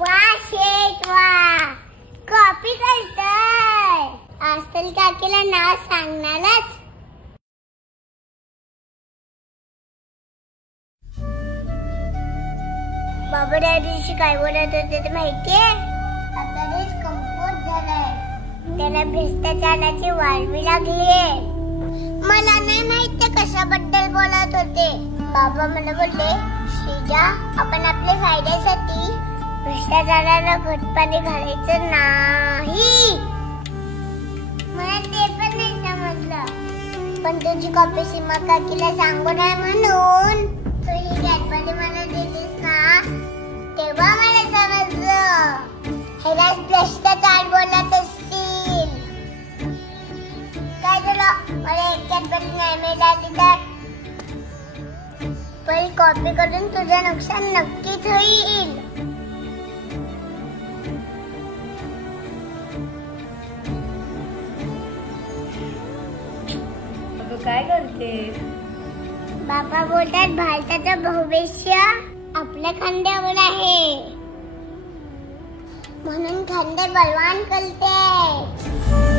वाह शेठ वाह, कॉपी करताय. आजकाल काकीला नाव सांगणारच. बाबा त्या दिवशी काय बोलत होते ते माहितीये? आता देश कमकुवत झालाय, त्याला भ्रष्टाचाराची वाळवी लागलीये. मला नाही माहित ते कशाबद्दल बोलत होते. बाबा मला बोलले, श्रीजा आपण आपल्या फायद्यासाठी भ्रष्टाचाराला खतपाणी घालायचं नाही. मला ते पण नाही समजलं, पण तुझी कॉपी सीमा काकीला सांगू नये म्हणून तू ही कॅडबरी मला दिलीस ना, तेव्हा मला समजलं ह्याला भ्रष्टाचार बोलत असतील. काय झालं, मला एक कॅडबरी नाही मिळाली तर पण कॉपी करून तुझं नुकसान नक्कीच होईल. काय करते? बाबा बोलतात भारताचं भविष्य आपल्या खांद्यावर आहे, म्हणून खांदे बलवान करते.